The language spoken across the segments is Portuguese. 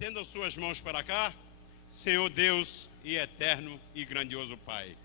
Estenda suas mãos para cá. Senhor Deus e eterno e grandioso Pai,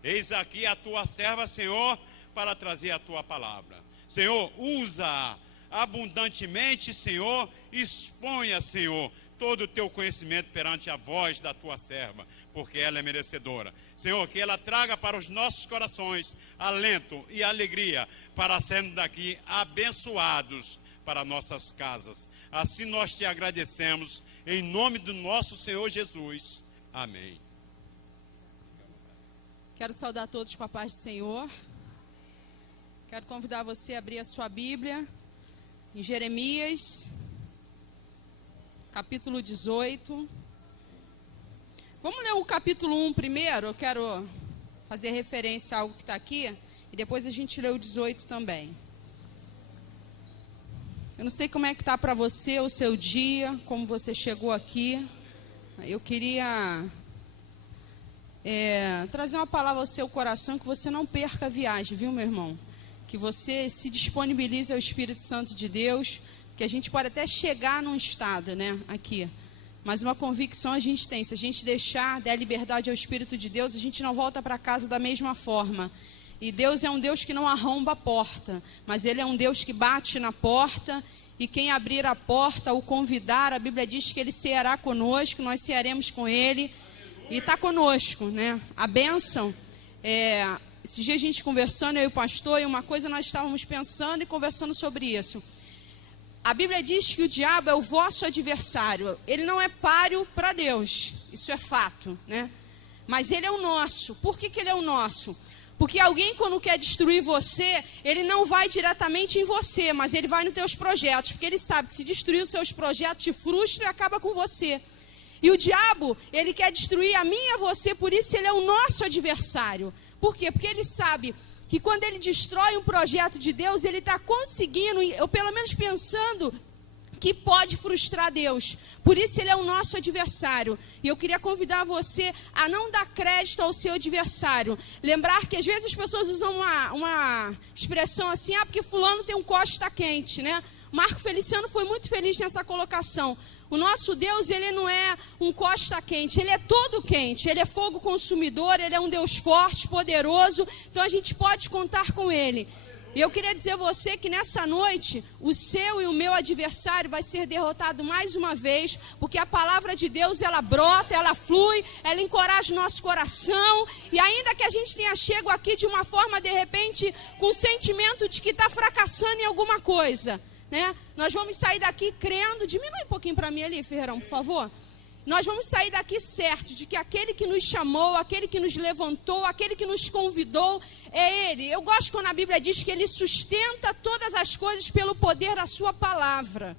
eis aqui a tua serva, Senhor, para trazer a tua palavra. Senhor, usa abundantemente, Senhor, exponha, Senhor, todo o teu conhecimento perante a voz da tua serva, porque ela é merecedora. Senhor, que ela traga para os nossos corações alento e alegria, para sermos daqui abençoados para nossas casas. Assim nós te agradecemos, em nome do nosso Senhor Jesus. Amém. Quero saudar todos com a paz do Senhor. Quero convidar você a abrir a sua Bíblia em Jeremias, capítulo 18. Vamos ler o capítulo 1 primeiro. Eu quero fazer referência a algo que está aqui, e depois a gente lê o 18 também. Eu não sei como é que está para você o seu dia, como você chegou aqui. Eu queria trazer uma palavra ao seu coração, que você não perca a viagem, viu, meu irmão? Que você se disponibilize ao Espírito Santo de Deus, que a gente pode até chegar num estado, né, aqui. Mas uma convicção a gente tem: se a gente der a liberdade ao Espírito de Deus, a gente não volta para casa da mesma forma. E Deus é um Deus que não arromba a porta, mas Ele é um Deus que bate na porta, e quem abrir a porta, o convidar, a Bíblia diz que Ele ceará conosco, nós cearemos com Ele, e está conosco, né? A bênção, esses dias a gente conversando, eu e o pastor, e uma coisa nós estávamos pensando e conversando sobre isso. A Bíblia diz que o diabo é o vosso adversário, ele não é páreo para Deus, isso é fato, né? Mas ele é o nosso. Por que ele é o nosso? Porque alguém, quando quer destruir você, ele não vai diretamente em você, mas ele vai nos teus projetos, porque ele sabe que se destruir os seus projetos, te frustra e acaba com você. E o diabo, ele quer destruir a mim e a você, por isso ele é o nosso adversário. Por quê? Porque ele sabe que quando ele destrói um projeto de Deus, ele está conseguindo, ou pelo menos pensando, que pode frustrar Deus. Por isso ele é o nosso adversário. E eu queria convidar você a não dar crédito ao seu adversário. Lembrar que às vezes as pessoas usam uma expressão assim: porque fulano tem um costa quente, né? Marco Feliciano foi muito feliz nessa colocação. O nosso Deus, ele não é um costa quente, ele é todo quente, ele é fogo consumidor, ele é um Deus forte, poderoso, então a gente pode contar com ele. E eu queria dizer a você que nessa noite, o seu e o meu adversário vai ser derrotado mais uma vez, porque a palavra de Deus, ela brota, ela flui, ela encoraja o nosso coração, e ainda que a gente tenha chego aqui de uma forma, de repente, com o sentimento de que está fracassando em alguma coisa, né? Nós vamos sair daqui crendo. Diminui um pouquinho para mim ali, Ferreirão, por favor. Nós vamos sair daqui certo de que aquele que nos chamou, aquele que nos levantou, aquele que nos convidou, é Ele. Eu gosto quando a Bíblia diz que Ele sustenta todas as coisas pelo poder da sua palavra.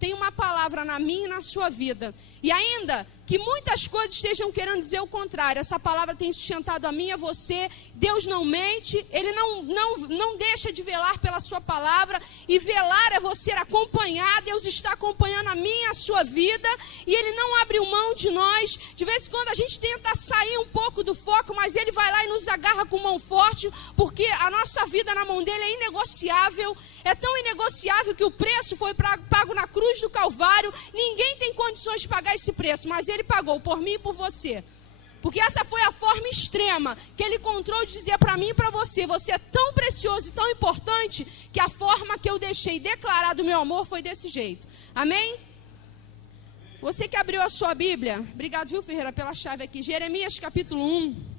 Tem uma palavra na minha e na sua vida. E ainda que muitas coisas estejam querendo dizer o contrário, essa palavra tem sustentado a mim e a você. Deus não mente, Ele não deixa de velar pela sua palavra. E velar é você acompanhar. Deus está acompanhando a minha e a sua vida, e Ele não abre mão de nós. De vez em quando a gente tenta sair um pouco do foco, mas Ele vai lá e nos agarra com mão forte, porque a nossa vida na mão dEle é inegociável. É tão inegociável que o preço foi pago na cruz do Calvário. Ninguém tem condições de pagar esse preço, mas Ele pagou por mim e por você. Porque essa foi a forma extrema que Ele encontrou de dizer para mim e para você: você é tão precioso e tão importante, que a forma que eu deixei declarado o meu amor foi desse jeito. Amém? Você que abriu a sua Bíblia, obrigado, viu, Ferreira, pela chave aqui. Jeremias capítulo 1.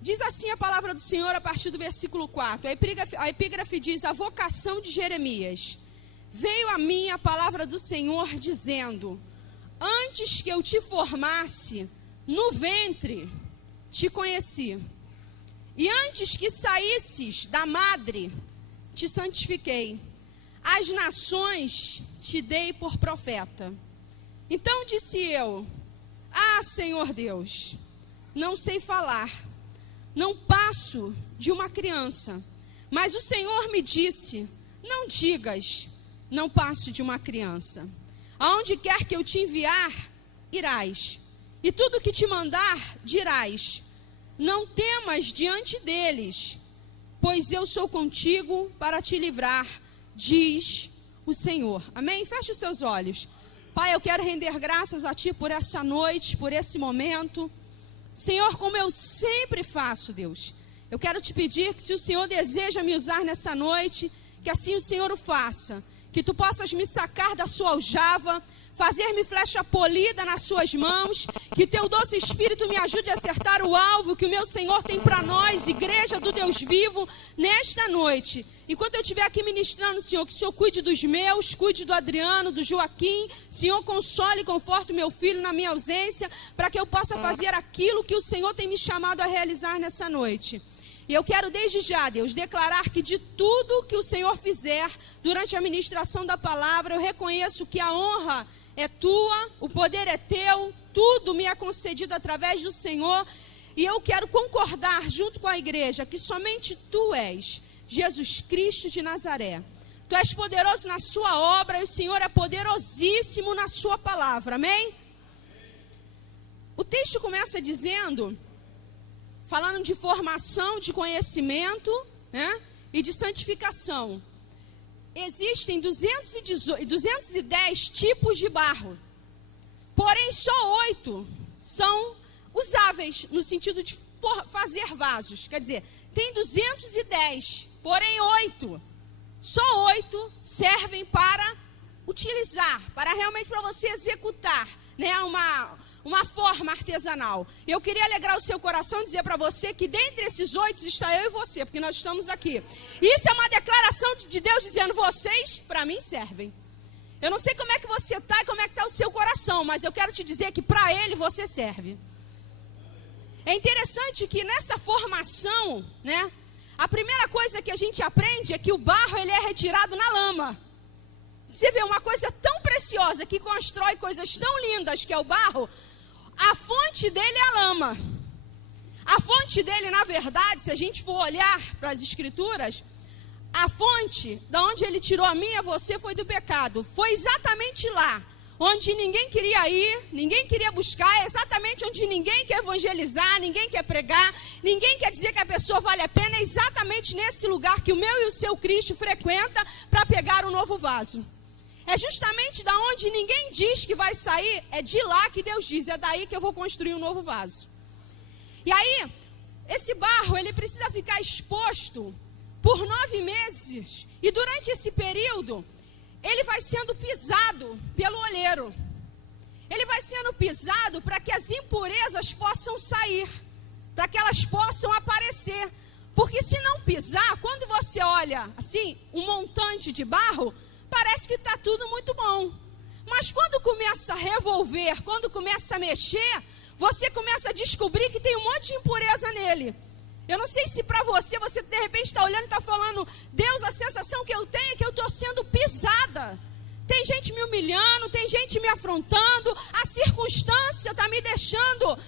Diz assim a palavra do Senhor a partir do versículo 4. A epígrafe diz: a vocação de Jeremias. Veio a mim a palavra do Senhor dizendo: antes que eu te formasse no ventre, te conheci. E antes que saísses da madre, te santifiquei. As nações te dei por profeta. Então disse eu: Senhor Deus, não sei falar, não passo de uma criança. Mas o Senhor me disse: não digas, não passo de uma criança. Aonde quer que eu te enviar, irás. E tudo que te mandar, dirás. Não temas diante deles, pois eu sou contigo para te livrar, diz o Senhor. Amém? Feche os seus olhos. Pai, eu quero render graças a Ti por essa noite, por esse momento. Senhor, como eu sempre faço, Deus, eu quero te pedir que se o Senhor deseja me usar nessa noite, que assim o Senhor o faça. Que Tu possas me sacar da sua aljava, fazer-me flecha polida nas suas mãos, que Teu doce Espírito me ajude a acertar o alvo que o meu Senhor tem para nós, igreja do Deus vivo, nesta noite. Enquanto eu estiver aqui ministrando, Senhor, que o Senhor cuide dos meus, cuide do Adriano, do Joaquim, Senhor, console e conforte o meu filho na minha ausência, para que eu possa fazer aquilo que o Senhor tem me chamado a realizar nessa noite. E eu quero desde já, Deus, declarar que de tudo que o Senhor fizer durante a ministração da palavra, eu reconheço que a honra é Tua, o poder é Teu, tudo me é concedido através do Senhor. E eu quero concordar junto com a igreja que somente Tu és Jesus Cristo de Nazaré. Tu és poderoso na Sua obra e o Senhor é poderosíssimo na Sua palavra. Amém? O texto começa dizendo, falando de formação, de conhecimento, né, e de santificação. Existem 210 tipos de barro, porém só 8 são usáveis no sentido de fazer vasos. Quer dizer, tem 210, porém 8, só 8 servem para utilizar, para realmente para você executar, né, uma forma artesanal. Eu queria alegrar o seu coração e dizer para você que dentre esses 8 está eu e você, porque nós estamos aqui. Isso é uma declaração de Deus dizendo, vocês para mim servem. Eu não sei como é que você está e como é que está o seu coração, mas eu quero te dizer que para Ele você serve. É interessante que nessa formação, né, a primeira coisa que a gente aprende é que o barro ele é retirado na lama. Você vê uma coisa tão preciosa que constrói coisas tão lindas que é o barro, a fonte dele é a lama. A fonte dele, na verdade, se a gente for olhar para as escrituras, a fonte da onde ele tirou a mim e a você foi do pecado. Foi exatamente lá, onde ninguém queria ir, ninguém queria buscar, exatamente onde ninguém quer evangelizar, ninguém quer pregar, ninguém quer dizer que a pessoa vale a pena, é exatamente nesse lugar que o meu e o seu Cristo frequenta para pegar um novo vaso. É justamente da onde ninguém diz que vai sair, é de lá que Deus diz, é daí que eu vou construir um novo vaso. E aí, esse barro, ele precisa ficar exposto por 9 meses, e durante esse período, ele vai sendo pisado pelo oleiro. Ele vai sendo pisado para que as impurezas possam sair, para que elas possam aparecer. Porque se não pisar, quando você olha, assim, um montante de barro, parece que está tudo muito bom. Mas quando começa a revolver, quando começa a mexer, você começa a descobrir que tem um monte de impureza nele. Eu não sei se para você de repente está olhando e está falando, Deus, a sensação que eu tenho é que eu estou sendo pisada. Tem gente me humilhando, tem gente me afrontando, a circunstância está me deixando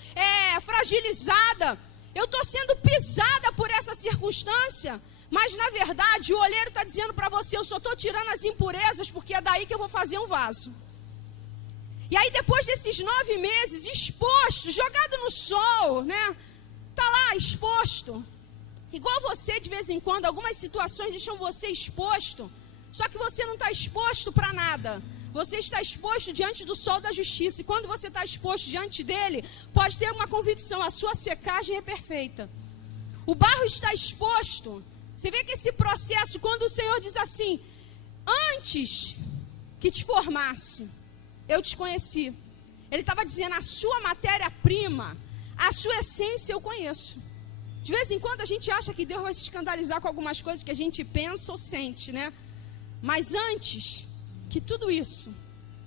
fragilizada. Eu estou sendo pisada por essa circunstância. Mas na verdade o olheiro está dizendo para você, eu só estou tirando as impurezas porque é daí que eu vou fazer um vaso. E aí depois desses 9 meses exposto, jogado no sol, né? Está lá exposto. Igual você de vez em quando, algumas situações deixam você exposto. Só que você não está exposto para nada. Você está exposto diante do sol da justiça. E quando você está exposto diante dele, pode ter uma convicção, a sua secagem é perfeita. O barro está exposto. Você vê que esse processo, quando o Senhor diz assim, antes que te formasse, eu te conheci. Ele estava dizendo, a sua matéria-prima, a sua essência eu conheço. De vez em quando a gente acha que Deus vai se escandalizar com algumas coisas que a gente pensa ou sente, né? Mas antes que tudo isso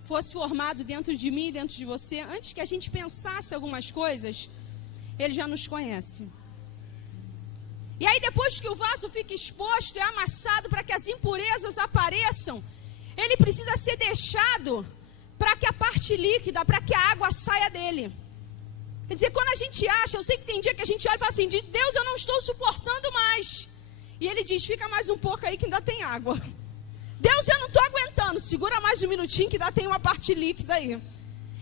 fosse formado dentro de mim e dentro de você, antes que a gente pensasse algumas coisas, Ele já nos conhece. E aí depois que o vaso fica exposto, é amassado para que as impurezas apareçam, ele precisa ser deixado para que a parte líquida, para que a água saia dele. Quer dizer, quando a gente acha, eu sei que tem dia que a gente olha e fala assim, Deus, eu não estou suportando mais. E ele diz, fica mais um pouco aí que ainda tem água. Deus, eu não estou aguentando, segura mais um minutinho que ainda tem uma parte líquida aí.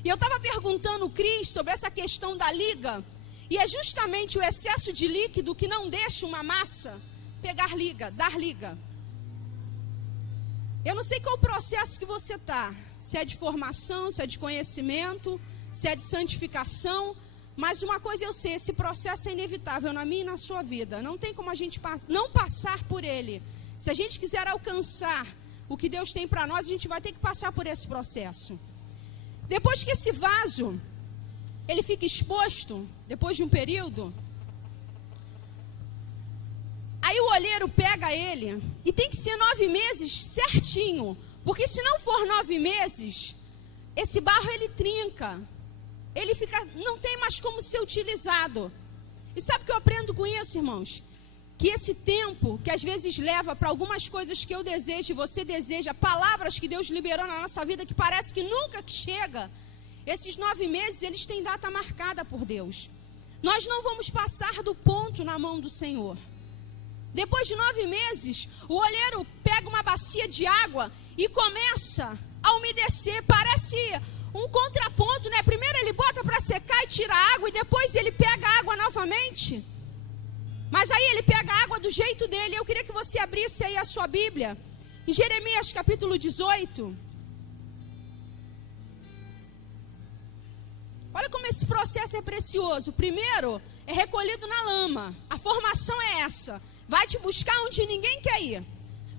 E eu estava perguntando o Cris sobre essa questão da liga. E é justamente o excesso de líquido que não deixa uma massa pegar liga, dar liga. Eu não sei qual processo que você está, se é de formação, se é de conhecimento, se é de santificação, mas uma coisa eu sei, esse processo é inevitável na minha e na sua vida. Não tem como a gente não passar por ele. Se a gente quiser alcançar o que Deus tem para nós, a gente vai ter que passar por esse processo. Depois que esse vaso, ele fica exposto, depois de um período, aí o olheiro pega ele, e tem que ser 9 meses certinho, porque se não for 9 meses, esse barro ele trinca, ele fica, não tem mais como ser utilizado. E sabe o que eu aprendo com isso, irmãos? Que esse tempo, que às vezes leva para algumas coisas que eu desejo e você deseja, palavras que Deus liberou na nossa vida, que parece que nunca chega, esses 9 meses, eles têm data marcada por Deus. Nós não vamos passar do ponto na mão do Senhor. Depois de 9 meses, o olheiro pega uma bacia de água e começa a umedecer. Parece um contraponto, né? Primeiro ele bota para secar e tira a água, e depois ele pega a água novamente. Mas aí ele pega a água do jeito dele. Eu queria que você abrisse aí a sua Bíblia, em Jeremias capítulo 18. Olha como esse processo é precioso. Primeiro, é recolhido na lama. A formação é essa. Vai te buscar onde ninguém quer ir.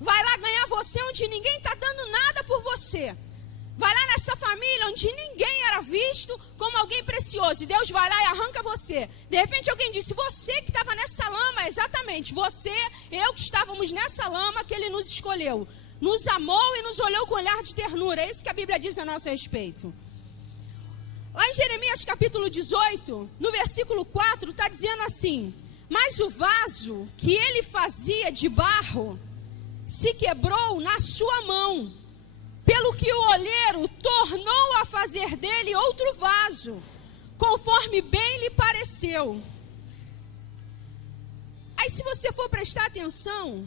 Vai lá ganhar você onde ninguém está dando nada por você. Vai lá nessa família onde ninguém era visto como alguém precioso. E Deus vai lá e arranca você. De repente alguém disse, você que estava nessa lama, exatamente. Você, eu que estávamos nessa lama que Ele nos escolheu. Nos amou e nos olhou com olhar de ternura. É isso que a Bíblia diz a nosso respeito. Lá em Jeremias capítulo 18, no versículo 4, está dizendo assim: mas o vaso que ele fazia de barro se quebrou na sua mão, pelo que o olheiro tornou a fazer dele outro vaso, conforme bem lhe pareceu. Aí se você for prestar atenção,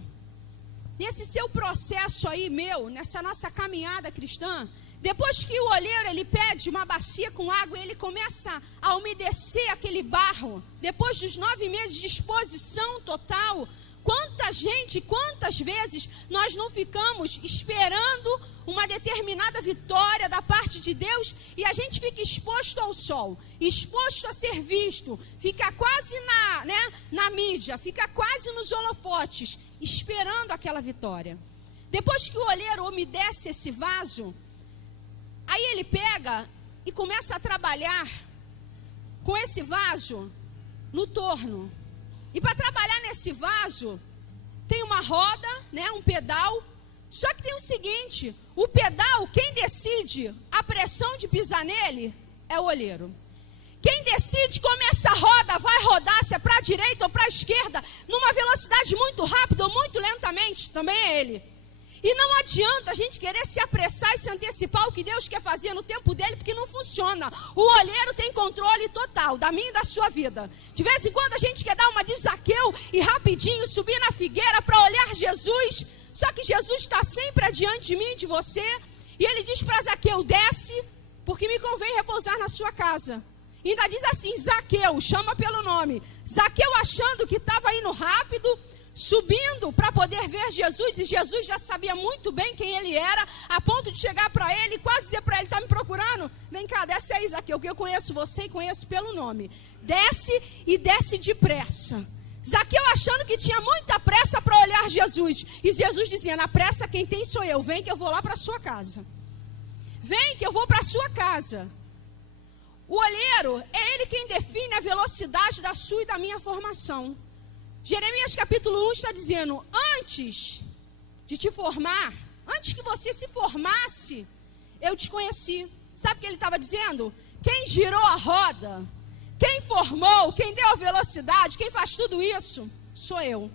nesse seu processo aí meu, nessa nossa caminhada cristã, depois que o olheiro ele pede uma bacia com água e ele começa a umedecer aquele barro, depois dos 9 meses de exposição total, quantas vezes nós não ficamos esperando uma determinada vitória da parte de Deus e a gente fica exposto ao sol, exposto a ser visto, fica quase na mídia, fica quase nos holofotes, esperando aquela vitória. Depois que o olheiro umedece esse vaso, aí ele pega e começa a trabalhar com esse vaso no torno. E para trabalhar nesse vaso, tem uma roda, né, um pedal. Só que tem o seguinte, o pedal, quem decide a pressão de pisar nele é o olheiro. Quem decide como essa roda vai rodar, se é para a direita ou para a esquerda, numa velocidade muito rápida ou muito lentamente, também é ele. E não adianta a gente querer se apressar e se antecipar ao que Deus quer fazer no tempo dele, porque não funciona. O olheiro tem controle total da minha e da sua vida. De vez em quando a gente quer dar uma de Zaqueu e rapidinho subir na figueira para olhar Jesus. Só que Jesus está sempre adiante de mim e de você. E ele diz para Zaqueu, desce, porque me convém repousar na sua casa. E ainda diz assim, Zaqueu, chama pelo nome. Zaqueu achando que estava indo rápido, subindo para poder ver Jesus, e Jesus já sabia muito bem quem ele era, a ponto de chegar para ele e quase dizer para ele, está me procurando? Vem cá, desce aí, Zaqueu, que eu conheço você e conheço pelo nome. Desce e desce depressa. Zaqueu achando que tinha muita pressa para olhar Jesus, e Jesus dizia, na pressa quem tem sou eu, vem que eu vou lá para a sua casa. Vem que eu vou para a sua casa. O olheiro é ele quem define a velocidade da sua e da minha formação. Jeremias capítulo 1 está dizendo, antes de te formar, antes que você se formasse, eu te conheci. Sabe o que ele estava dizendo? Quem girou a roda, quem formou, quem deu a velocidade, quem faz tudo isso, sou eu.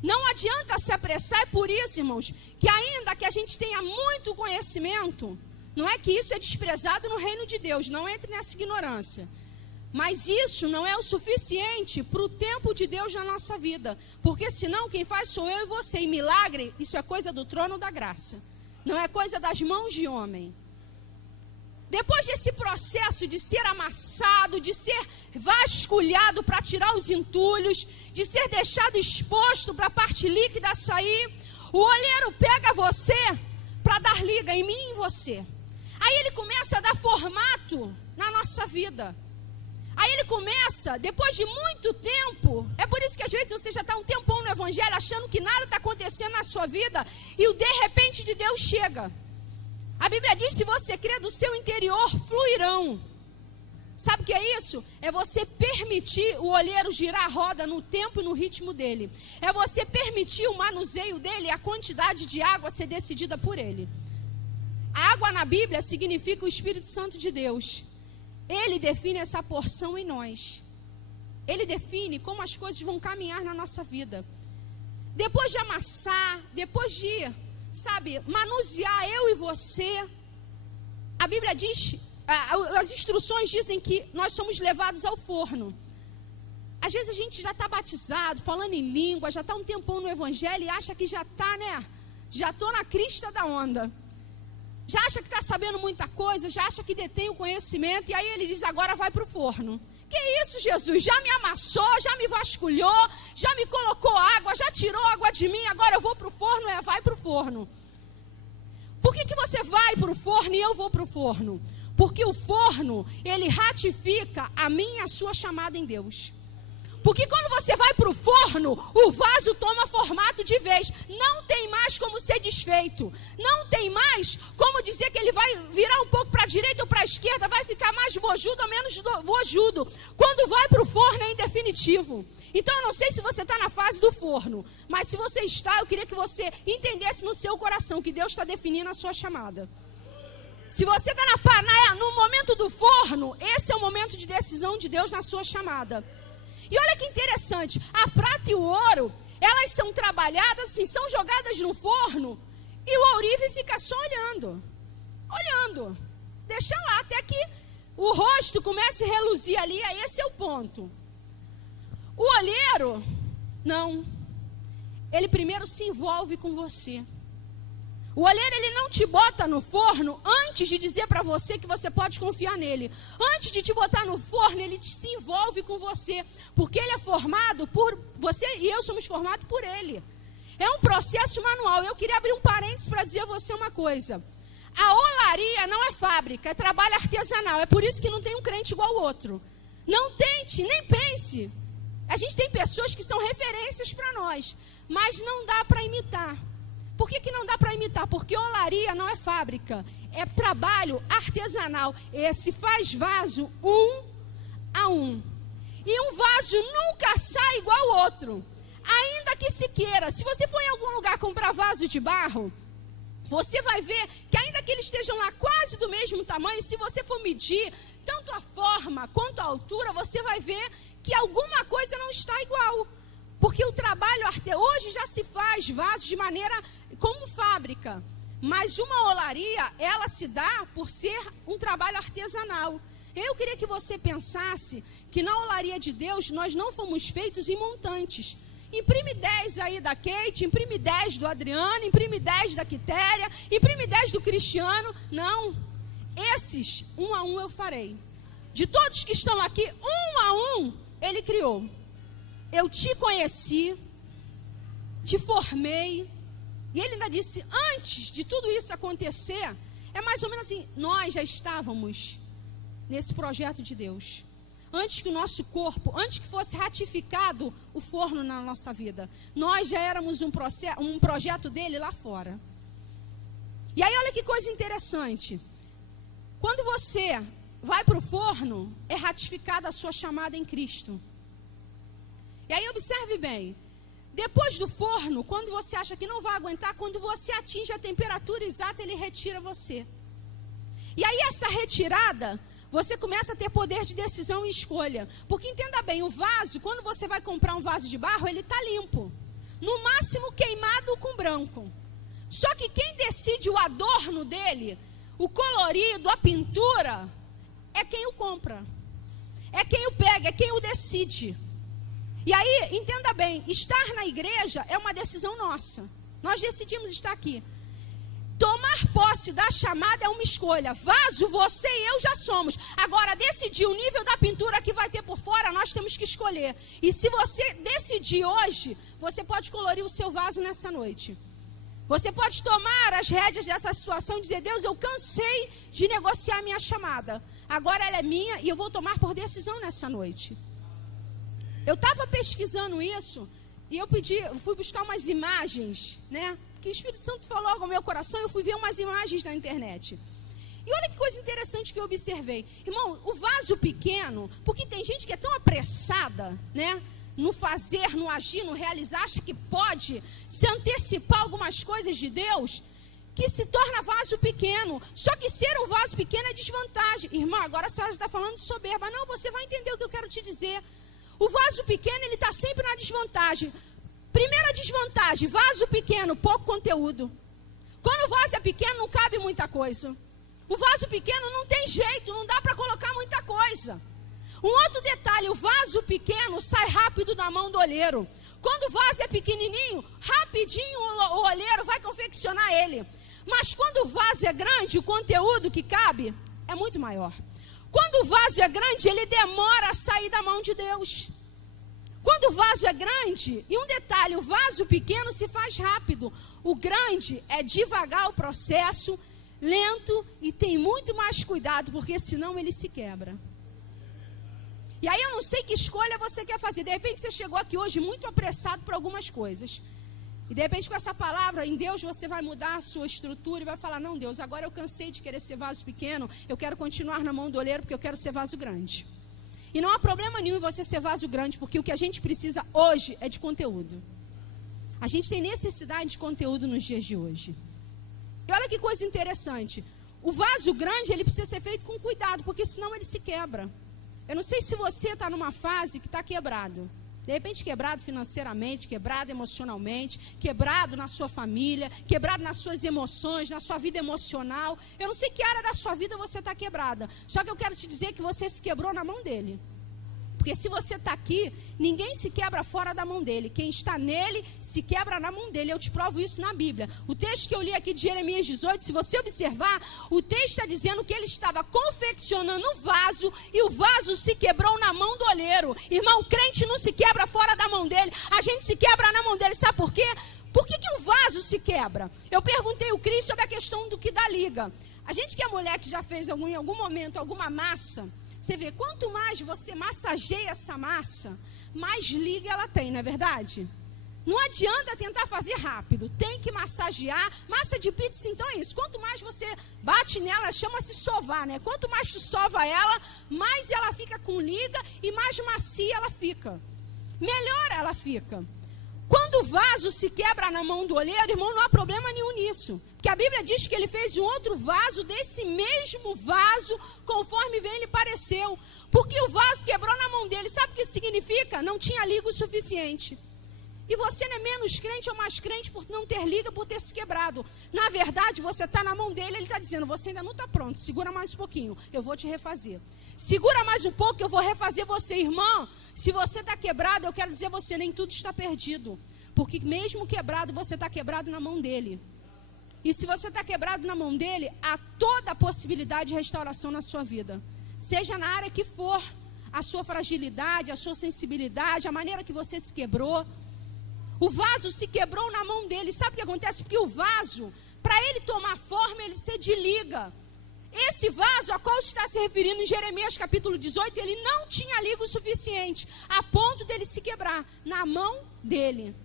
Não adianta se apressar, é por isso, irmãos, que ainda que a gente tenha muito conhecimento, não é que isso é desprezado no reino de Deus, não entre nessa ignorância. Mas isso não é o suficiente para o tempo de Deus na nossa vida. Porque senão quem faz sou eu e você. E milagre, isso é coisa do trono da graça. Não é coisa das mãos de homem. Depois desse processo de ser amassado, de ser vasculhado para tirar os entulhos, de ser deixado exposto para a parte líquida sair, O olheiro pega você para dar liga em mim e em você. Aí ele começa a dar formato na nossa vida. Aí ele começa, depois de muito tempo, é por isso que às vezes você já está um tempão no evangelho, achando que nada está acontecendo na sua vida, e o de repente de Deus chega. A Bíblia diz, se você crer, do seu interior fluirão. Sabe o que é isso? É você permitir o olheiro girar a roda no tempo e no ritmo dele. É você permitir o manuseio dele, a quantidade de água ser decidida por ele. A água na Bíblia significa o Espírito Santo de Deus. Ele define essa porção em nós. Ele define como as coisas vão caminhar na nossa vida. Depois de amassar, depois de, manusear eu e você, a Bíblia diz, as instruções dizem que nós somos levados ao forno. Às vezes a gente já está batizado, falando em língua, já está um tempão no evangelho e acha que já está, já estou na crista da onda. Já acha que está sabendo muita coisa, já acha que detém o conhecimento, e aí ele diz, agora vai para o forno. Que isso, Jesus? Já me amassou, já me vasculhou, já me colocou água, já tirou água de mim, agora eu vou para o forno? Vai para o forno. Por que você vai para o forno e eu vou para o forno? Porque o forno, ele ratifica a minha e a sua chamada em Deus. Porque quando você vai para o forno, o vaso toma formato de vez. Não tem mais como ser desfeito. Não tem mais como dizer que ele vai virar um pouco para a direita ou para a esquerda, vai ficar mais bojudo ou menos bojudo. Quando vai para o forno é indefinitivo. Então eu não sei se você está na fase do forno, mas se você está, eu queria que você entendesse no seu coração que Deus está definindo a sua chamada. Se você está no momento do forno, esse é o momento de decisão de Deus na sua chamada. E olha que interessante, a prata e o ouro, elas são trabalhadas assim, são jogadas no forno, e o ourive fica só olhando, deixa lá, até que o rosto comece a reluzir ali, aí esse é o ponto. O olheiro, não, ele primeiro se envolve com você. O olheiro, ele não te bota no forno antes de dizer para você que você pode confiar nele. Antes de te botar no forno, ele se envolve com você. Porque ele é formado por você e eu somos formados por ele. É um processo manual. Eu queria abrir um parênteses para dizer a você uma coisa. A olaria não é fábrica, é trabalho artesanal. É por isso que não tem um crente igual ao outro. Não tente, nem pense. A gente tem pessoas que são referências para nós, mas não dá para imitar. Por que não dá para imitar? Porque olaria não é fábrica, é trabalho artesanal. Esse faz vaso um a um. E um vaso nunca sai igual ao outro. Ainda que se queira, se você for em algum lugar comprar vaso de barro, você vai ver que ainda que eles estejam lá quase do mesmo tamanho, se você for medir tanto a forma quanto a altura, você vai ver que alguma coisa não está igual. Porque o trabalho hoje já se faz vasos de maneira como fábrica, mas uma olaria, ela se dá por ser um trabalho artesanal. Eu queria que você pensasse que na olaria de Deus nós não fomos feitos em montantes. Imprime 10 aí da Kate, imprime 10 do Adriano, imprime 10 da Quitéria, imprime 10 do Cristiano. Não, esses um a um eu farei. De todos que estão aqui, um a um ele criou. Eu te conheci, te formei. E ele ainda disse, antes de tudo isso acontecer, é mais ou menos assim, nós já estávamos nesse projeto de Deus. Antes que o nosso corpo, antes que fosse ratificado o forno na nossa vida, nós já éramos um projeto dele lá fora. E aí olha que coisa interessante. Quando você vai para o forno, é ratificada a sua chamada em Cristo. E aí observe bem. Depois do forno, quando você acha que não vai aguentar, quando você atinge a temperatura exata, ele retira você. E aí essa retirada, você começa a ter poder de decisão e escolha. Porque entenda bem, o vaso, quando você vai comprar um vaso de barro, ele está limpo. No máximo queimado com branco. Só que quem decide o adorno dele, o colorido, a pintura, é quem o compra. É quem o pega, é quem o decide. E aí, entenda bem, estar na igreja é uma decisão nossa. Nós decidimos estar aqui. Tomar posse da chamada é uma escolha. Vaso, você e eu já somos. Agora, decidir o nível da pintura que vai ter por fora, nós temos que escolher. E se você decidir hoje, você pode colorir o seu vaso nessa noite. Você pode tomar as rédeas dessa situação e dizer: Deus, eu cansei de negociar a minha chamada. Agora ela é minha e eu vou tomar por decisão nessa noite. Eu estava pesquisando isso e eu fui buscar umas imagens, né? Que o Espírito Santo falou ao meu coração, eu fui ver umas imagens na internet. E olha que coisa interessante que eu observei. Irmão, o vaso pequeno, porque tem gente que é tão apressada, né? No fazer, no agir, no realizar, acha que pode se antecipar algumas coisas de Deus, que se torna vaso pequeno. Só que ser um vaso pequeno é desvantagem. Irmã, agora a senhora está falando de soberba. Não, você vai entender o que eu quero te dizer. O vaso pequeno, ele está sempre na desvantagem. Primeira desvantagem, vaso pequeno, pouco conteúdo. Quando o vaso é pequeno, não cabe muita coisa. O vaso pequeno não tem jeito, não dá para colocar muita coisa. Um outro detalhe, o vaso pequeno sai rápido da mão do olheiro. Quando o vaso é pequenininho, rapidinho o olheiro vai confeccionar ele. Mas quando o vaso é grande, o conteúdo que cabe é muito maior. Quando o vaso é grande, ele demora a sair da mão de Deus. Quando o vaso é grande, e um detalhe, o vaso pequeno se faz rápido. O grande é devagar o processo, lento e tem muito mais cuidado, porque senão ele se quebra. E aí eu não sei que escolha você quer fazer. De repente você chegou aqui hoje muito apressado por algumas coisas. E de repente com essa palavra em Deus você vai mudar a sua estrutura e vai falar: não, Deus, agora eu cansei de querer ser vaso pequeno, eu quero continuar na mão do olheiro porque eu quero ser vaso grande. E não há problema nenhum em você ser vaso grande, porque o que a gente precisa hoje é de conteúdo. A gente tem necessidade de conteúdo nos dias de hoje. E olha que coisa interessante. O vaso grande, ele precisa ser feito com cuidado, porque senão ele se quebra. Eu não sei se você está numa fase que está quebrado. De repente quebrado financeiramente, quebrado emocionalmente, quebrado na sua família, quebrado nas suas emoções, na sua vida emocional. Eu não sei que área da sua vida você está quebrada. Só que eu quero te dizer que você se quebrou na mão dele. Porque se você está aqui, ninguém se quebra fora da mão dele. Quem está nele, se quebra na mão dele. Eu te provo isso na Bíblia. O texto que eu li aqui de Jeremias 18, se você observar, o texto está dizendo que ele estava confeccionando o vaso e o vaso se quebrou na mão do olheiro. Irmão, o crente não se quebra fora da mão dele. A gente se quebra na mão dele. Sabe por quê? Por que o vaso se quebra? Eu perguntei ao Cris sobre a questão do que dá liga. A gente que é mulher que já fez em algum momento alguma massa, você vê, quanto mais você massageia essa massa, mais liga ela tem, não é verdade? Não adianta tentar fazer rápido, tem que massagear. Massa de pizza, então é isso. Quanto mais você bate nela, chama-se sovar, né? Quanto mais tu sova ela, mais ela fica com liga e mais macia ela fica. Melhor ela fica. Quando o vaso se quebra na mão do olheiro, irmão, não há problema nenhum nisso. Porque a Bíblia diz que ele fez um outro vaso desse mesmo vaso, conforme bem lhe pareceu. Porque o vaso quebrou na mão dele. Sabe o que significa? Não tinha liga o suficiente. E você não é menos crente ou mais crente por não ter liga, por ter se quebrado. Na verdade, você está na mão dele, ele está dizendo: você ainda não está pronto, segura mais um pouquinho, eu vou te refazer. Segura mais um pouco, eu vou refazer você. Irmão, se você está quebrado, eu quero dizer a você, nem tudo está perdido. Porque mesmo quebrado, você está quebrado na mão dele. E se você está quebrado na mão dele, há toda a possibilidade de restauração na sua vida. Seja na área que for, a sua fragilidade, a sua sensibilidade, a maneira que você se quebrou. O vaso se quebrou na mão dele. Sabe o que acontece? Porque o vaso, para ele tomar forma, ele precisa de liga. Esse vaso a qual está se referindo em Jeremias capítulo 18, ele não tinha liga o suficiente, a ponto dele se quebrar na mão dele.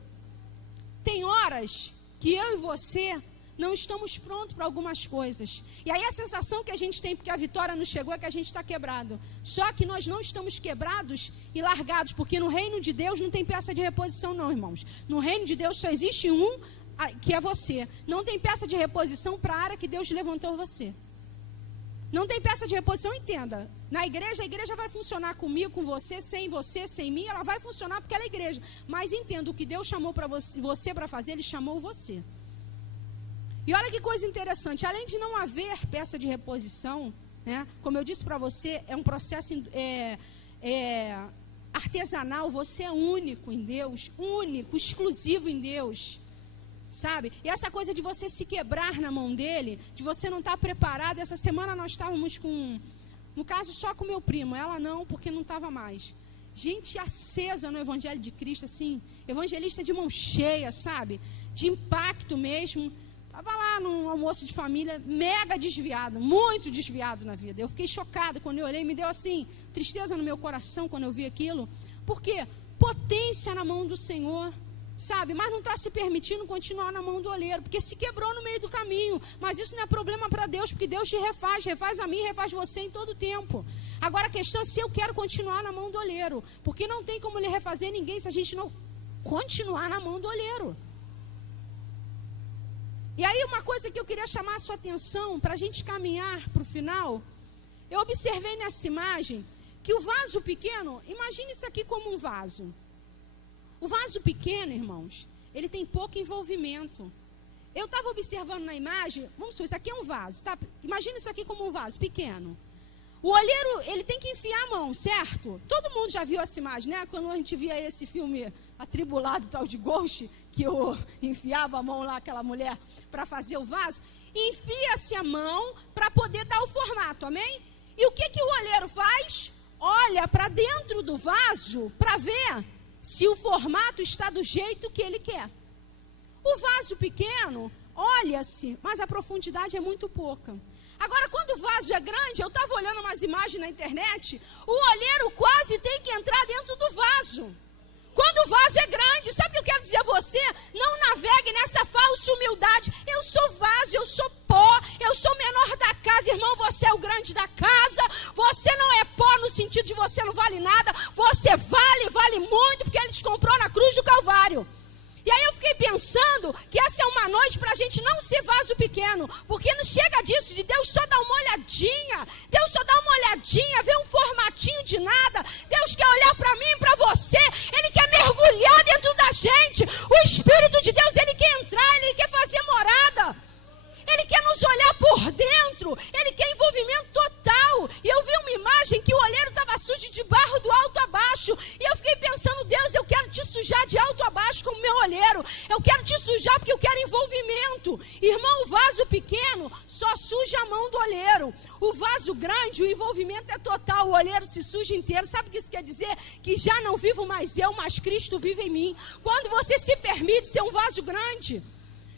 Tem horas que eu e você não estamos prontos para algumas coisas. E aí a sensação que a gente tem, porque a vitória nos chegou, é que a gente está quebrado. Só que nós não estamos quebrados e largados, porque no reino de Deus não tem peça de reposição não, irmãos. No reino de Deus só existe um, que é você. Não tem peça de reposição para a área que Deus levantou você. Não tem peça de reposição, entenda. Na igreja, a igreja vai funcionar comigo, com você, sem mim, ela vai funcionar porque ela é igreja. Mas entenda, o que Deus chamou para você para fazer, Ele chamou você. E olha que coisa interessante, além de não haver peça de reposição, né, como eu disse para você, é um processo artesanal, você é único em Deus, único, exclusivo em Deus. Sabe? E essa coisa de você se quebrar na mão dele, de você não estar preparado. Essa semana nós estávamos no caso só com meu primo, ela não, porque não estava mais. Gente acesa no Evangelho de Cristo, assim, evangelista de mão cheia, sabe? de impacto mesmo. Estava lá num almoço de família, mega desviado, muito desviado na vida. Eu fiquei chocada quando eu olhei, me deu assim, tristeza no meu coração quando eu vi aquilo. Por quê? Potência na mão do Senhor, sabe? Mas não está se permitindo continuar na mão do olheiro, porque se quebrou no meio do caminho. Mas isso não é problema para Deus, porque Deus te refaz a mim, refaz você em todo tempo. Agora a questão é se eu quero continuar na mão do olheiro, porque não tem como ele refazer ninguém se a gente não continuar na mão do olheiro. E aí uma coisa que eu queria chamar a sua atenção, para a gente caminhar para o final, eu observei nessa imagem, que o vaso pequeno, imagine isso aqui como um vaso. O vaso pequeno, irmãos, ele tem pouco envolvimento. Eu estava observando na imagem, vamos supor, isso aqui é um vaso, tá? Imagina isso aqui como um vaso pequeno. O olheiro, ele tem que enfiar a mão, certo? Todo mundo já viu essa imagem, né? Quando a gente via esse filme Atribulado, tal de Ghost, que eu enfiava a mão lá, aquela mulher, para fazer o vaso. Enfia-se a mão para poder dar o formato, amém? E o que o olheiro faz? Olha para dentro do vaso para ver se o formato está do jeito que ele quer. O vaso pequeno, olha-se, mas a profundidade é muito pouca. Agora, quando o vaso é grande, eu estava olhando umas imagens na internet, o olheiro quase tem que entrar dentro do vaso. Quando o vaso é grande, sabe o que eu quero dizer a você? Não navegue nessa falsa humildade. Eu sou vaso, eu sou pó, eu sou o menor da casa. Irmão, você é o grande da casa. Você não é pó no sentido de você não vale nada. Você vale muito, porque ele te comprou na cruz do Calvário. E aí eu fiquei pensando que essa é uma noite para a gente não ser vaso pequeno, porque não chega disso, de Deus só dar uma olhadinha, Deus só dá uma olhadinha, vê um formatinho de nada. Deus quer olhar para mim e para você, Ele quer mergulhar dentro da gente. O Espírito de Deus, Ele quer entrar, Ele quer fazer morada, Ele quer nos olhar por dentro, Ele quer envolvimento total. E eu vi uma imagem que o olheiro estava sujo de barro do alto a baixo, e eu fiquei pensando, Deus, eu quero te sujar de alto a baixo como meu olheiro, eu quero te sujar porque eu quero envolvimento. Irmão, o vaso pequeno só suja a mão do olheiro, o vaso grande, o envolvimento é total, o olheiro se suja inteiro. Sabe o que isso quer dizer? Que já não vivo mais eu, mas Cristo vive em mim. Quando você se permite ser um vaso grande.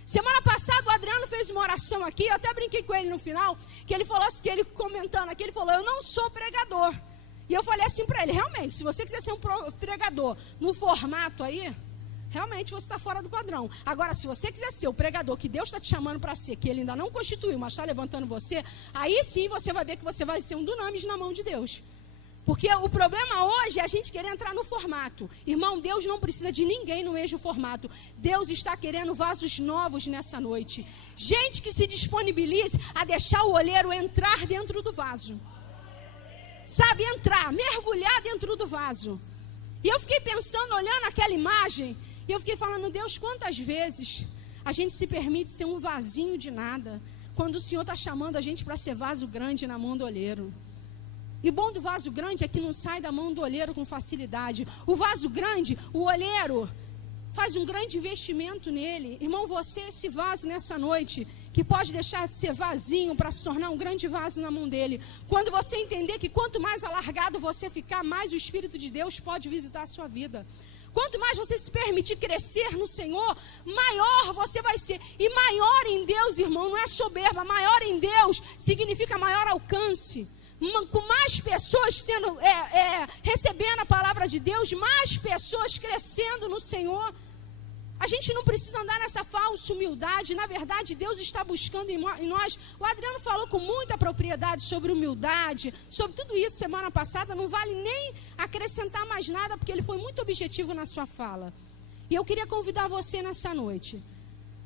Semana passada o Adriano fez uma oração aqui, eu até brinquei com ele no final, que ele falou assim, que ele comentando aqui, ele falou, eu não sou pregador. E eu falei assim para ele, realmente, se você quiser ser um pregador no formato aí, realmente você está fora do padrão. Agora, se você quiser ser o pregador que Deus está te chamando para ser, que Ele ainda não constituiu, mas está levantando você, aí sim você vai ver que você vai ser um dunamis na mão de Deus. Porque o problema hoje é a gente querer entrar no formato. Irmão, Deus não precisa de ninguém no mesmo formato. Deus está querendo vasos novos nessa noite. Gente que se disponibilize a deixar o olheiro entrar dentro do vaso. Sabe, entrar, mergulhar dentro do vaso. E eu fiquei pensando, olhando aquela imagem, e eu fiquei falando, Deus, quantas vezes a gente se permite ser um vasinho de nada, quando o Senhor está chamando a gente para ser vaso grande na mão do olheiro. E o bom do vaso grande é que não sai da mão do olheiro com facilidade. O vaso grande, o olheiro faz um grande investimento nele. Irmão, você é esse vaso nessa noite, que pode deixar de ser vasinho para se tornar um grande vaso na mão dele. Quando você entender que quanto mais alargado você ficar, mais o Espírito de Deus pode visitar a sua vida. Quanto mais você se permitir crescer no Senhor, maior você vai ser. E maior em Deus, irmão, não é soberba. Maior em Deus significa maior alcance. Com mais pessoas recebendo a palavra de Deus, mais pessoas crescendo no Senhor. A gente não precisa andar nessa falsa humildade. Na verdade, Deus está buscando em nós. O Adriano falou com muita propriedade sobre humildade, sobre tudo isso semana passada. Não vale nem acrescentar mais nada, porque ele foi muito objetivo na sua fala. E eu queria convidar você nessa noite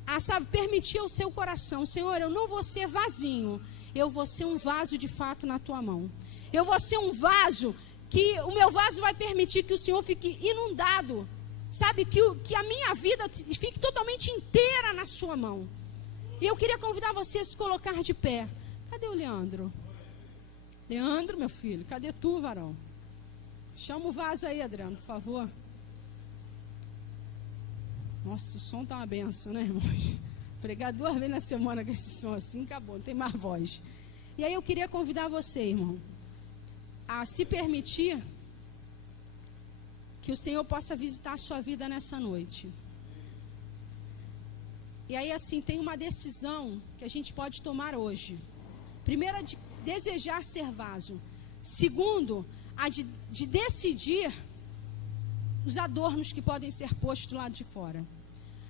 a, permitir ao seu coração, Senhor, eu não vou ser vasinho, eu vou ser um vaso de fato na tua mão. Eu vou ser um vaso que o meu vaso vai permitir que o Senhor fique inundado. Sabe, que a minha vida fique totalmente inteira na sua mão. E eu queria convidar você a se colocar de pé. Cadê o Leandro? Leandro, meu filho, cadê tu, varão? Chama o vaso aí, Adriano, por favor. Nossa, o som está uma benção, né, irmãos? Pregar 2 vezes na semana com esse som assim, acabou, não tem mais voz. E aí eu queria convidar você, irmão, a se permitir que o Senhor possa visitar a sua vida nessa noite. E aí, assim, tem uma decisão que a gente pode tomar hoje. Primeiro, a de desejar ser vaso. Segundo, a de decidir os adornos que podem ser postos do lado de fora.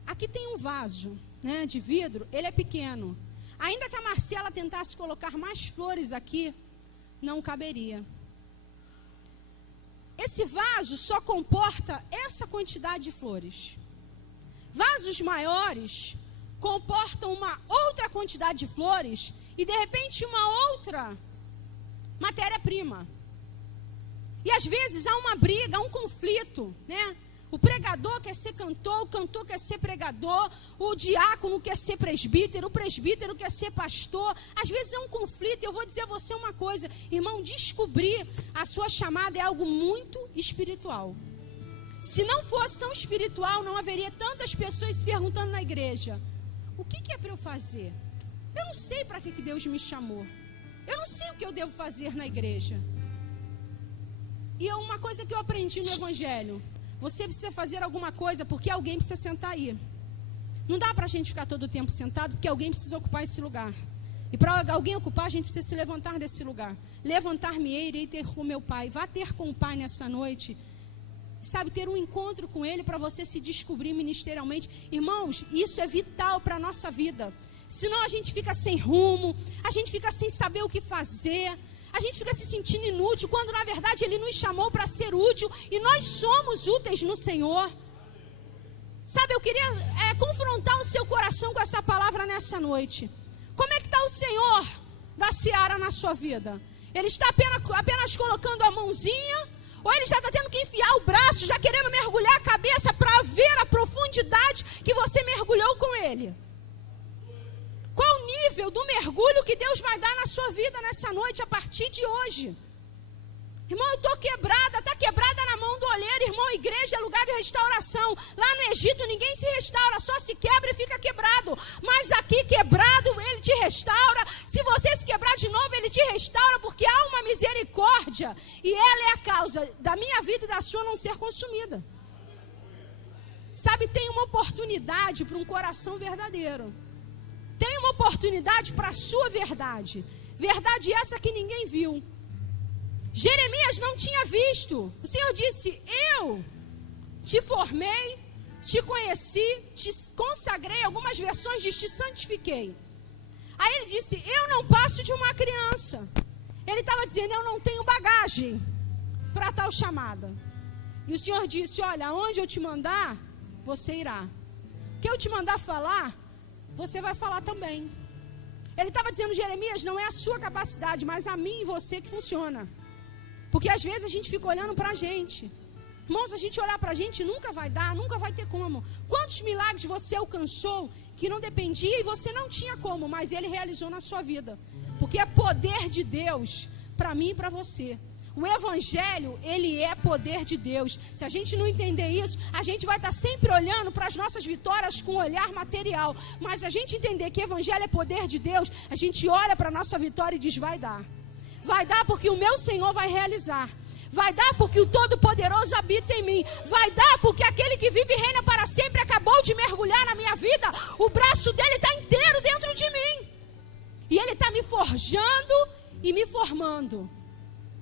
Aqui tem um vaso, né, de vidro, ele é pequeno. Ainda que a Marcela tentasse colocar mais flores aqui, não caberia. Esse vaso só comporta essa quantidade de flores. Vasos maiores comportam uma outra quantidade de flores e, de repente, uma outra matéria-prima. E, às vezes, há uma briga, há um conflito, né? O pregador quer ser cantor, o cantor quer ser pregador, o diácono quer ser presbítero, o presbítero quer ser pastor. Às vezes é um conflito. Eu vou dizer a você uma coisa, irmão, descobrir a sua chamada é algo muito espiritual. Se não fosse tão espiritual, não haveria tantas pessoas se perguntando na igreja: o que é para eu fazer? Eu não sei para que Deus me chamou. Eu não sei o que eu devo fazer na igreja. E é uma coisa que eu aprendi no Evangelho: você precisa fazer alguma coisa porque alguém precisa sentar aí. Não dá para a gente ficar todo o tempo sentado, porque alguém precisa ocupar esse lugar. E para alguém ocupar, a gente precisa se levantar desse lugar. Levantar-me-ei, irei ter com meu Pai. Vá ter com o Pai nessa noite. Sabe, ter um encontro com Ele para você se descobrir ministerialmente. Irmãos, isso é vital para a nossa vida. Senão a gente fica sem rumo, a gente fica sem saber o que fazer. A gente fica se sentindo inútil, quando na verdade Ele nos chamou para ser útil, e nós somos úteis no Senhor. Sabe, eu queria confrontar o seu coração com essa palavra nessa noite. Como é que está o Senhor da seara na sua vida? Ele está apenas colocando a mãozinha, ou Ele já está tendo que enfiar o braço, já querendo mergulhar a cabeça para ver a profundidade que você mergulhou com Ele? Qual o nível do mergulho que Deus vai dar na sua vida nessa noite, a partir de hoje? Irmão, eu estou quebrada, está quebrada na mão do olheiro. Irmão, igreja é lugar de restauração. Lá no Egito ninguém se restaura, só se quebra e fica quebrado. Mas aqui quebrado, Ele te restaura. Se você se quebrar de novo, Ele te restaura, porque há uma misericórdia. E ela é a causa da minha vida e da sua não ser consumida. Sabe, tem uma oportunidade para um coração verdadeiro. Tem uma oportunidade para a sua verdade. Verdade essa que ninguém viu. Jeremias não tinha visto. O Senhor disse: eu te formei, te conheci, te consagrei. Algumas versões diz: te santifiquei. Aí ele disse: eu não passo de uma criança. Ele estava dizendo: eu não tenho bagagem para tal chamada. E o Senhor disse: olha, aonde eu te mandar, você irá. O que eu te mandar falar, você vai falar também. Ele estava dizendo: Jeremias, não é a sua capacidade, mas a mim e você que funciona. Porque às vezes a gente fica olhando para a gente. Irmãos, se a gente olhar para a gente, nunca vai dar, nunca vai ter como. Quantos milagres você alcançou que não dependia e você não tinha como, mas Ele realizou na sua vida? Porque é poder de Deus para mim e para você. O Evangelho, ele é poder de Deus. Se a gente não entender isso, a gente vai estar sempre olhando para as nossas vitórias com um olhar material. Mas se a gente entender que Evangelho é poder de Deus, a gente olha para a nossa vitória e diz: vai dar. Vai dar porque o meu Senhor vai realizar. Vai dar porque o Todo-Poderoso habita em mim. Vai dar porque aquele que vive e reina para sempre acabou de mergulhar na minha vida. O braço dele está inteiro dentro de mim. E ele está me forjando e me formando.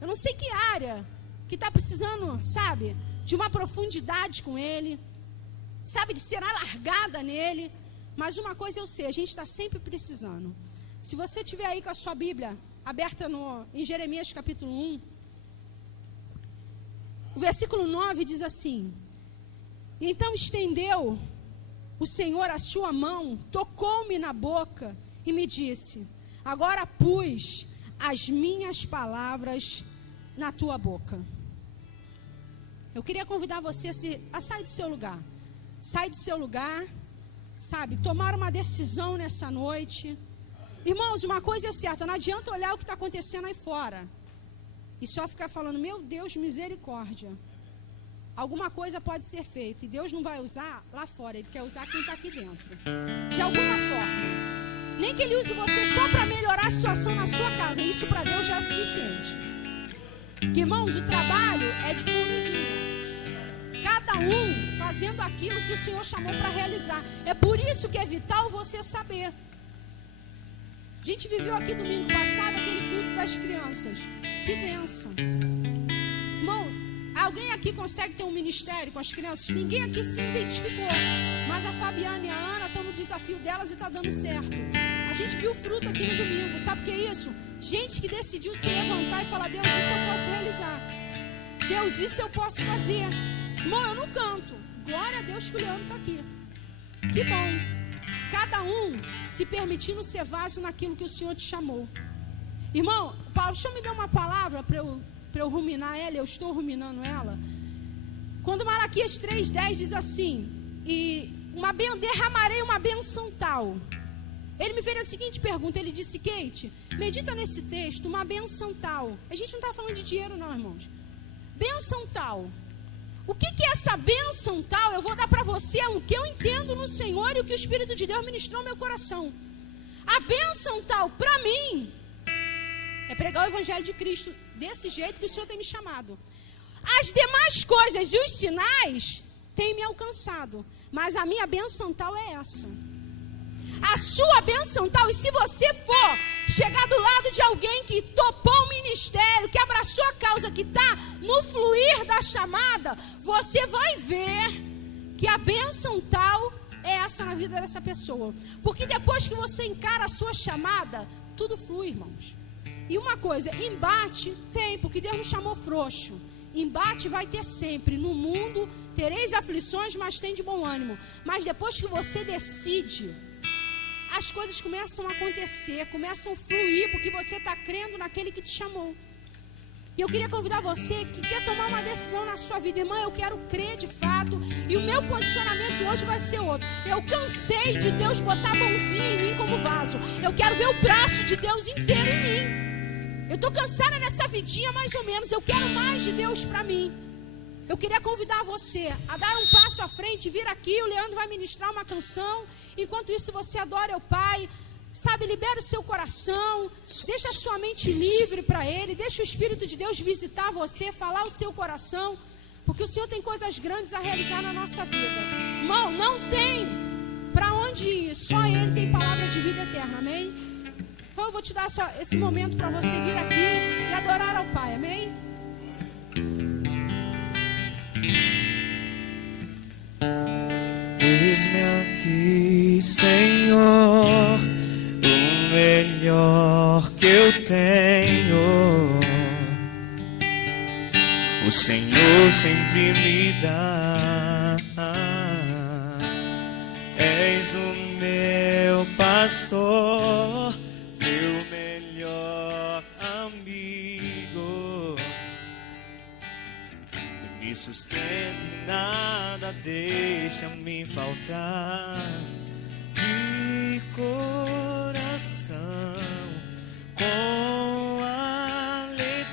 Eu não sei que área que está precisando, sabe, de uma profundidade com Ele, sabe, de ser alargada nele. Mas uma coisa eu sei, a gente está sempre precisando. Se você estiver aí com a sua Bíblia aberta em Jeremias capítulo 1, o versículo 9 diz assim: então estendeu o Senhor a sua mão, tocou-me na boca e me disse: agora pus as minhas palavras na tua boca. Eu queria convidar você a sair do seu lugar. Sai do seu lugar, sabe, tomar uma decisão nessa noite. Irmãos, uma coisa é certa, não adianta olhar o que está acontecendo aí fora e só ficar falando: meu Deus, misericórdia. Alguma coisa pode ser feita e Deus não vai usar lá fora, Ele quer usar quem está aqui dentro. De alguma forma. Nem que Ele use você só para melhorar a situação na sua casa. Isso para Deus já é suficiente. Porque, irmãos, o trabalho é de formiguinha. Cada cada um fazendo aquilo que o Senhor chamou para realizar. É por isso que é vital você saber. A gente viveu aqui domingo passado aquele culto das crianças. Que bênção. Irmão, alguém aqui consegue ter um ministério com as crianças? Ninguém aqui se identificou. Mas a Fabiana e a Ana estão no desafio delas e está dando certo. A gente viu o fruto aqui no domingo. Sabe o que é isso? Gente que decidiu se levantar e falar: Deus, isso eu posso realizar. Deus, isso eu posso fazer. Irmão, eu não canto. Glória a Deus que o Leandro está aqui. Que bom. Cada um se permitindo ser vaso naquilo que o Senhor te chamou. Irmão, Paulo, deixa eu me dar uma palavra para eu ruminar ela. Eu estou ruminando ela. Quando Malaquias 3:10 diz assim: e derramarei uma bênção tal. Ele me fez a seguinte pergunta. Ele disse: Kate, medita nesse texto, uma bênção tal. A gente não está falando de dinheiro não, irmãos. Bênção tal. O que é essa bênção tal? Eu vou dar para você o que eu entendo no Senhor e o que o Espírito de Deus ministrou no meu coração. A bênção tal, para mim, é pregar o Evangelho de Cristo desse jeito que o Senhor tem me chamado. As demais coisas e os sinais têm me alcançado, mas a minha bênção tal é essa. A sua bênção tal, e se você for chegar do lado de alguém que topou o ministério, que abraçou a causa, que está no fluir da chamada, você vai ver que a bênção tal é essa na vida dessa pessoa. Porque depois que você encara a sua chamada, tudo flui, irmãos. E uma coisa, embate tem, porque Deus nos chamou frouxo. Embate vai ter sempre. No mundo tereis aflições, mas tem de bom ânimo. Mas depois que você decide, as coisas começam a acontecer, começam a fluir, porque você está crendo naquele que te chamou. E eu queria convidar você que quer tomar uma decisão na sua vida. Irmã, eu quero crer de fato, e o meu posicionamento hoje vai ser outro. Eu cansei de Deus botar a mãozinha em mim como vaso. Eu quero ver o braço de Deus inteiro em mim. Eu estou cansada nessa vidinha mais ou menos. Eu quero mais de Deus para mim. Eu queria convidar você a dar um passo à frente, vir aqui. O Leandro vai ministrar uma canção. Enquanto isso você adora o Pai. Sabe, libera o seu coração. Deixa a sua mente livre para Ele. Deixa o Espírito de Deus visitar você, falar o seu coração. Porque o Senhor tem coisas grandes a realizar na nossa vida. Irmão, não tem para onde ir. Só Ele tem palavra de vida eterna, amém? Então eu vou te dar esse momento para você vir aqui e adorar ao Pai, amém? Eis-me aqui, Senhor, o melhor que eu tenho, o Senhor sempre me dá. És o meu pastor, meu melhor amigo, me sustenta e nada deixa-me faltar. De coração, com alegria,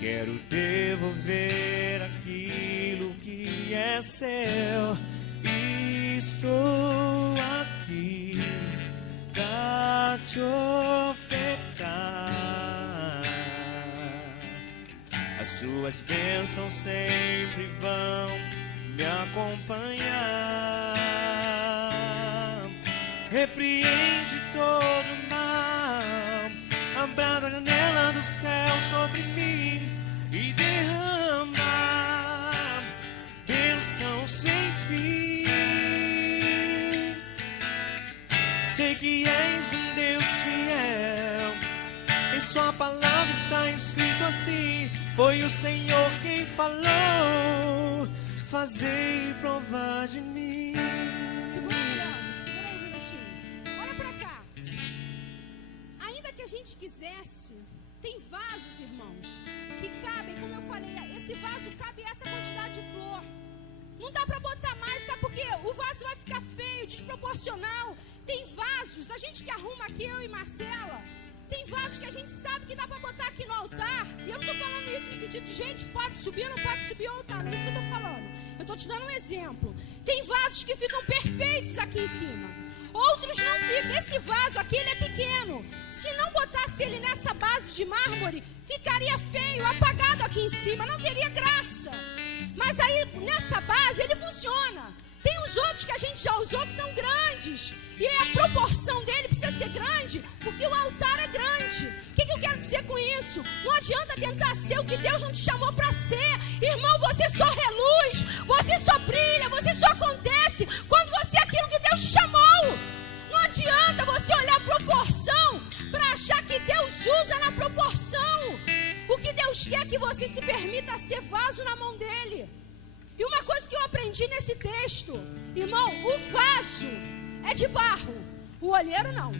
quero devolver aquilo que é seu. Estou aqui pra te ofertar. As suas bênçãos sempre vão me acompanhar. Repreende todo mal, abra a janela do céu sobre mim e derrama bênçãos sem fim. Sei que és um Deus fiel, em sua palavra está escrito assim: foi o Senhor quem falou, fazei provar de mim. Segura um minutinho. Olha pra cá. Ainda que a gente quisesse, tem vasos, irmãos, que cabem, como eu falei, esse vaso cabe essa quantidade de flor. Não dá pra botar mais, sabe por quê? O vaso vai ficar feio, desproporcional. Tem vasos, a gente que arruma aqui, eu e Marcela, tem vasos que a gente sabe que dá para botar aqui no altar. E eu não estou falando isso no sentido de gente que pode subir, não pode subir ao altar. Não é isso que eu estou falando. Eu estou te dando um exemplo. Tem vasos que ficam perfeitos aqui em cima. Outros não ficam. Esse vaso aqui, ele é pequeno. Se não botasse ele nessa base de mármore, ficaria feio, apagado aqui em cima, não teria graça. Mas aí, nessa base, ele funciona. Tem os outros que a gente já usou que são grandes. E a proporção dele precisa ser grande, porque o altar é grande. O que eu quero dizer com isso? Não adianta tentar ser o que Deus não te chamou para ser. Irmão, você só reluz, você só brilha, você só acontece quando você é aquilo que Deus te chamou. Não adianta você olhar a proporção para achar que Deus usa na proporção. O que Deus quer é que você se permita ser vaso na mão dele. E uma coisa que eu aprendi nesse texto, irmão, o vaso é de barro, o olheiro não.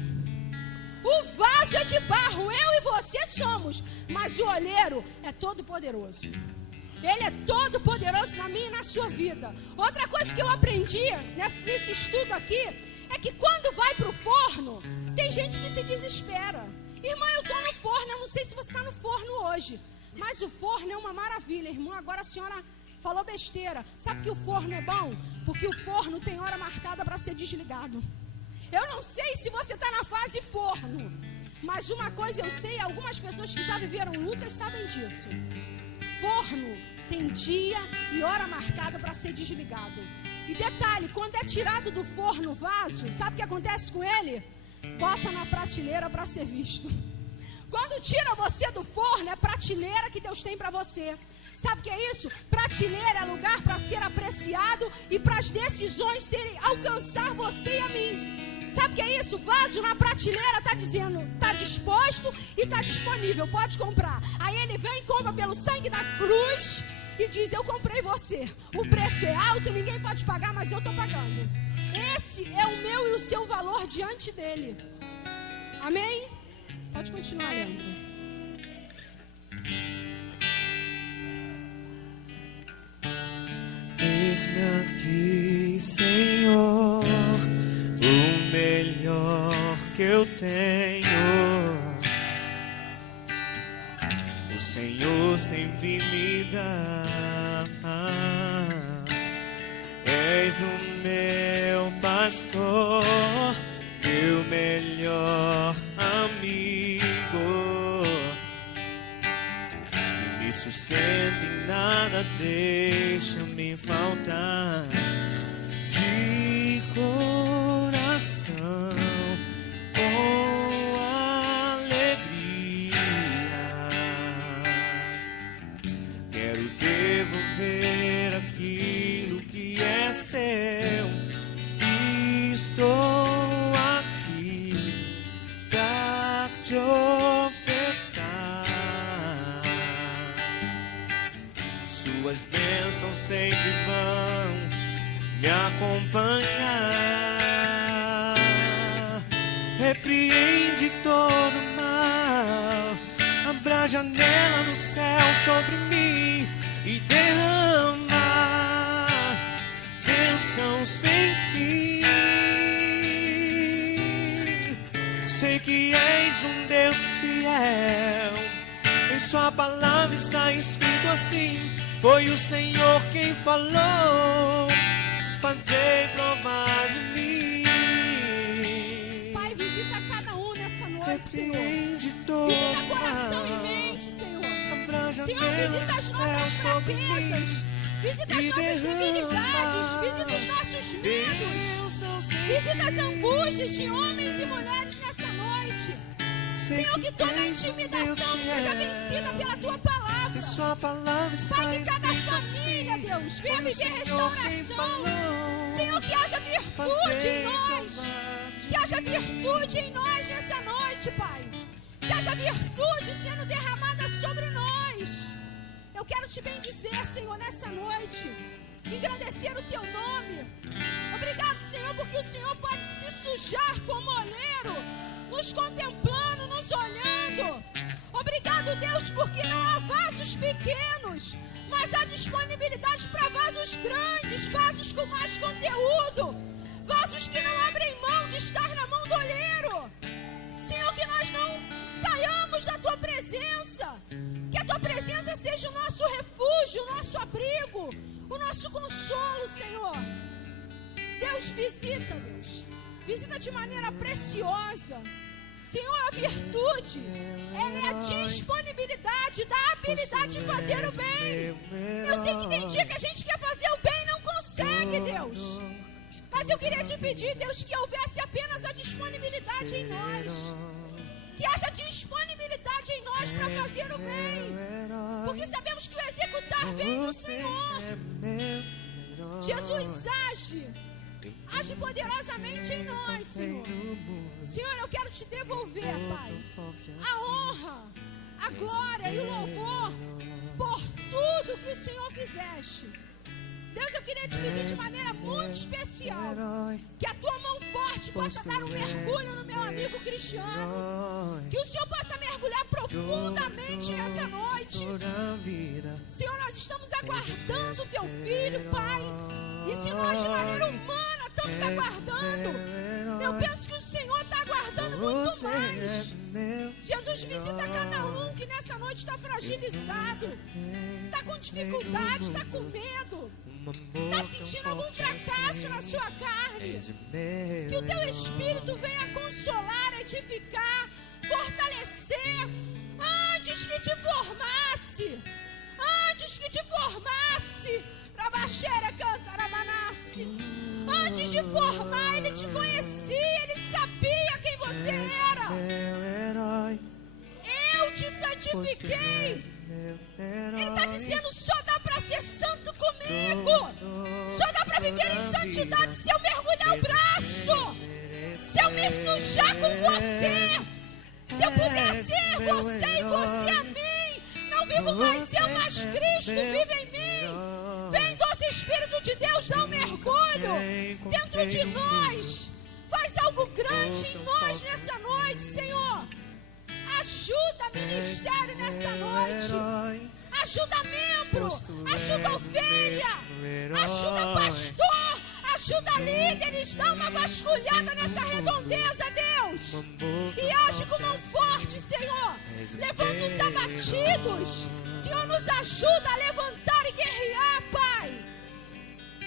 O vaso é de barro, eu e você somos, mas o olheiro é todo poderoso. Ele é todo poderoso na minha e na sua vida. Outra coisa que eu aprendi nesse estudo aqui é que quando vai para o forno, tem gente que se desespera. Irmã, eu estou no forno, eu não sei se você está no forno hoje, mas o forno é uma maravilha, irmã. Agora a senhora falou besteira. Sabe que o forno é bom? Porque o forno tem hora marcada para ser desligado. Eu não sei se você está na fase forno, mas uma coisa eu sei, algumas pessoas que já viveram lutas sabem disso. Forno tem dia e hora marcada para ser desligado. E detalhe, quando é tirado do forno o vaso, sabe o que acontece com ele? Bota na prateleira para ser visto. Quando tira você do forno, é prateleira que Deus tem para você. Sabe o que é isso? Prateleira é lugar para ser apreciado e para as decisões serem, alcançar você e a mim. Sabe o que é isso? Vaso na prateleira está dizendo, está disposto e está disponível, pode comprar. Aí ele vem e compra pelo sangue da cruz e diz, eu comprei você. O preço é alto, ninguém pode pagar, mas eu estou pagando. Esse é o meu e o seu valor diante dele. Amém? Pode continuar lendo. Eis-me aqui, Senhor, o melhor que eu tenho. O Senhor sempre me dá. És o meu pastor, meu melhor amigo. Me sustenta e nada deixa-me faltar. De coração, com alegria, quero devolver aquilo que é seu. Estou aqui pra te ofertar. Suas bênçãos sempre vão me acompanhar. Repreende todo mal, abra a janela do céu sobre mim e derrama bênção sem fim. Sei que és um Deus fiel, em sua palavra está escrito assim. Foi o Senhor quem falou, fazei provar de mim. Pai, visita cada um nessa noite, Senhor. Visita Visita coração e mente, Senhor. Senhor, visita as nossas fraquezas. Visita as nossas debilidades. Visita os nossos medos. Visita as angústias de homens e mulheres nessa noite. Senhor, que toda intimidação seja vencida pela Tua palavra. Pai, que cada família, Deus, venha viver restauração. Senhor, que haja virtude em nós. Que haja virtude em nós nessa noite, Pai. Que haja virtude sendo derramada sobre nós. Eu quero te bendizer, Senhor, nessa noite. Engrandecer o Teu nome. Obrigado, Senhor, porque o Senhor pode se sujar como olheiro, nos contemplando, nos olhando. Obrigado, Deus, porque não há vasos pequenos, mas há disponibilidade para vasos grandes, vasos com mais conteúdo, vasos que não abrem mão de estar na mão do olheiro. Senhor, que nós não saiamos da Tua presença, que a Tua presença seja o nosso refúgio, o nosso abrigo, o nosso consolo, Senhor. Deus, visita, Deus. Visita de maneira preciosa. Senhor, a virtude, ela é a disponibilidade da habilidade de fazer o bem. Eu sei que tem dia que a gente quer fazer o bem e não consegue, Deus. Mas eu queria te pedir, Deus, que houvesse apenas a disponibilidade em nós. Que haja disponibilidade em nós para fazer o bem. Porque sabemos que o executar vem do Senhor. Jesus, age poderosamente em nós, Senhor. Senhor, eu quero te devolver, Pai, a honra, a glória e o louvor por tudo que o Senhor fizeste. Deus, eu queria te pedir de maneira muito especial que a tua mão forte possa dar um mergulho no meu amigo Cristiano. Que o Senhor possa mergulhar profundamente nessa noite. Senhor, nós estamos aguardando o teu filho, Pai. E se nós de maneira humana estamos aguardando, eu penso que o Senhor está aguardando muito mais. Jesus, visita cada um que nessa noite está fragilizado, está com dificuldade, está com medo, está sentindo algum fracasso na sua carne. Que o teu Espírito venha consolar, edificar, fortalecer. Antes que te formasse, Rabaxera Cantaramanasse. Antes de formar, Ele te conhecia, Ele sabia quem você era. Eu te santifiquei. Ele está dizendo, só dá para ser santo comigo. Só dá para viver em santidade se eu mergulhar o braço, se eu me sujar com você, se eu puder ser você e você a mim. Não vivo mais eu, mas Cristo vive em mim. Vem, doce Espírito de Deus, dá um mergulho dentro de nós. Faz algo grande em nós nessa noite, Senhor. Ajuda ministério nessa noite. Ajuda membro, ajuda ovelha, ajuda pastor, ajuda líderes. Dá uma vasculhada nessa redondeza, Deus. E age com mão forte, Senhor. Levanta os abatidos. Senhor, nos ajuda a levantar e guerrear, Pai.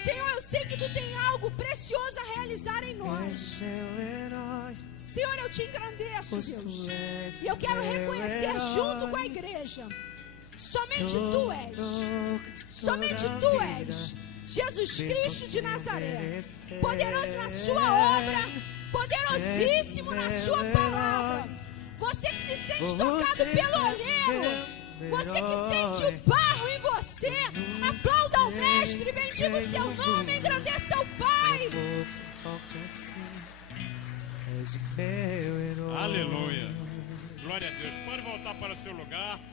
Senhor, eu sei que Tu tem algo precioso a realizar em nós. Senhor, eu te engrandeço, Deus. E eu quero reconhecer junto com a igreja, somente Tu és Jesus Cristo de Nazaré, poderoso na Sua obra, poderosíssimo na Sua palavra. Você que se sente tocado pelo olheiro, você que sente o barro em você, aplauda ao Mestre, bendiga o Seu nome, engrandeça o Pai. Aleluia. Glória a Deus. Pode voltar para o seu lugar.